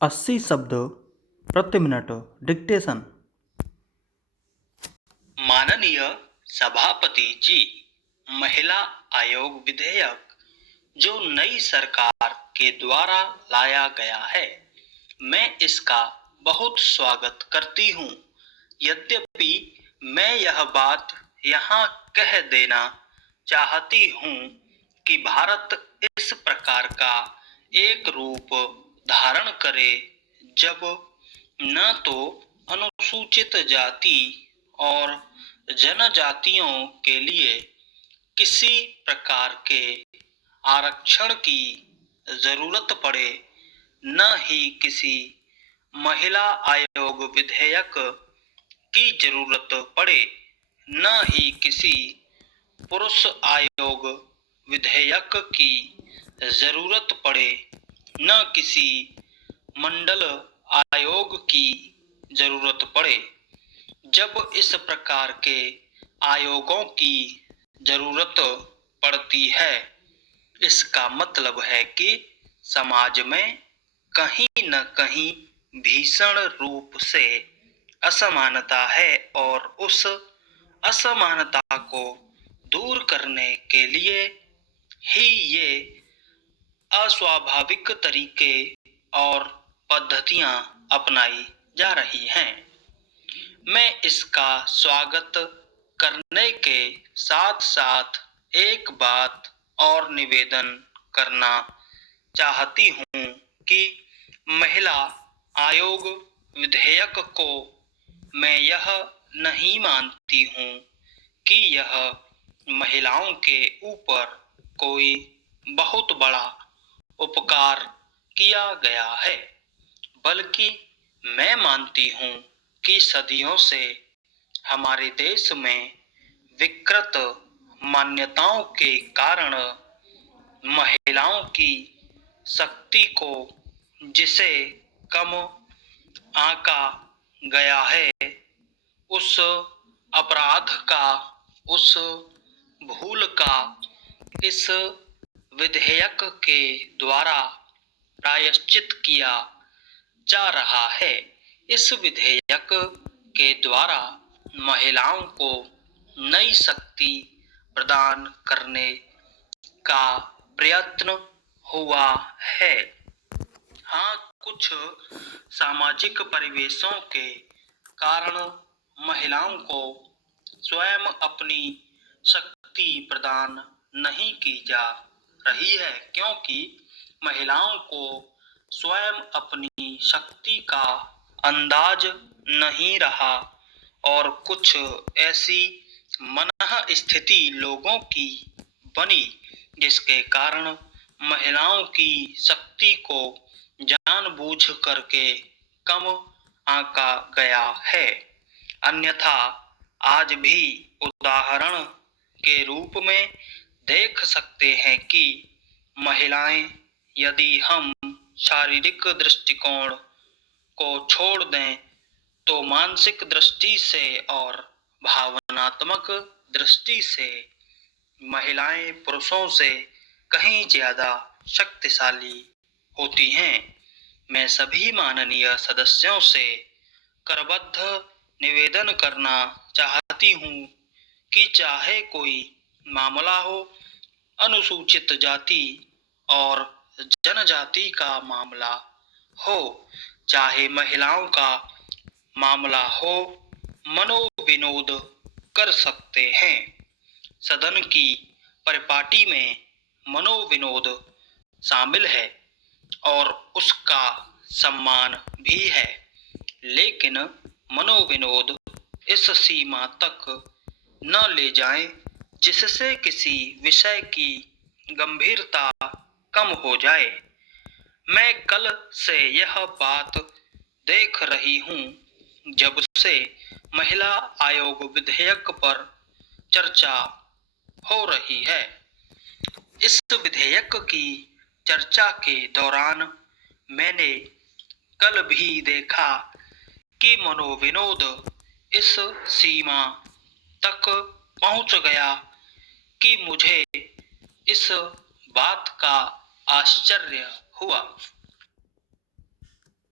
80 शब्द प्रति minute dictation. माननीय सभापति जी, महिला आयोग विधेयक जो नई सरकार के द्वारा लाया गया है, मैं इसका बहुत स्वागत करती हूँ। यद्यपि मैं यह बात यहाँ कह देना चाहती हूँ कि भारत इस प्रकार का एक रूप धारण करे जब न तो अनुसूचित जाति और जनजातियों के लिए किसी प्रकार के आरक्षण की जरूरत पड़े, न ही किसी महिला आयोग विधेयक की जरूरत पड़े, न ही किसी पुरुष आयोग विधेयक की जरूरत पड़े, न किसी मंडल आयोग की जरूरत पड़े। जब इस प्रकार के आयोगों की जरूरत पड़ती है, इसका मतलब है कि समाज में कहीं न कहीं भीषण रूप से असमानता है और उस असमानता को दूर करने के लिए ही ये अस्वाभाविक तरीके और पद्धतियां अपनाई जा रही हैं। मैं इसका स्वागत करने के साथ साथ एक बात और निवेदन करना चाहती हूँ कि महिला आयोग विधेयक को मैं यह नहीं मानती हूँ कि यह महिलाओं के ऊपर कोई बहुत बड़ा उपकार किया गया है, बल्कि मैं मानती हूँ कि सदियों से हमारे देश में विकृत मान्यताओं के कारण महिलाओं की शक्ति को जिसे कम आंका गया है, उस अपराध का, उस भूल का इस विधेयक के द्वारा प्रायश्चित किया जा रहा है। इस विधेयक के द्वारा महिलाओं को नई शक्ति प्रदान करने का प्रयत्न हुआ है। हाँ, कुछ सामाजिक परिवेशों के कारण महिलाओं को स्वयं अपनी शक्ति प्रदान नहीं की जा रही है, क्योंकि महिलाओं को स्वयं अपनी शक्ति का अंदाज नहीं रहा और कुछ ऐसी मनः स्थिति लोगों की बनी जिसके कारण महिलाओं की शक्ति को जानबूझ करके कम आंका गया है। अन्यथा आज भी उदाहरण के रूप में देख सकते हैं कि महिलाएं, यदि हम शारीरिक दृष्टिकोण को छोड़ दें तो मानसिक दृष्टि से और भावनात्मक दृष्टि से महिलाएं पुरुषों से कहीं ज्यादा शक्तिशाली होती हैं। मैं सभी माननीय सदस्यों से करबद्ध निवेदन करना चाहती हूँ कि चाहे कोई मामला हो, अनुसूचित जाति और जनजाति का मामला हो, चाहे महिलाओं का मामला हो, मनोविनोद कर सकते हैं। सदन की परिपाटी में मनोविनोद शामिल है और उसका सम्मान भी है, लेकिन मनोविनोद इस सीमा तक न ले जाएं जिससे किसी विषय की गंभीरता कम हो जाए। मैं कल से यह बात देख रही हूँ, जब से महिला आयोग विधेयक पर चर्चा हो रही है। इस विधेयक की चर्चा के दौरान मैंने कल भी देखा कि मनोविनोद इस सीमा तक पहुंच गया कि मुझे इस बात का आश्चर्य हुआ।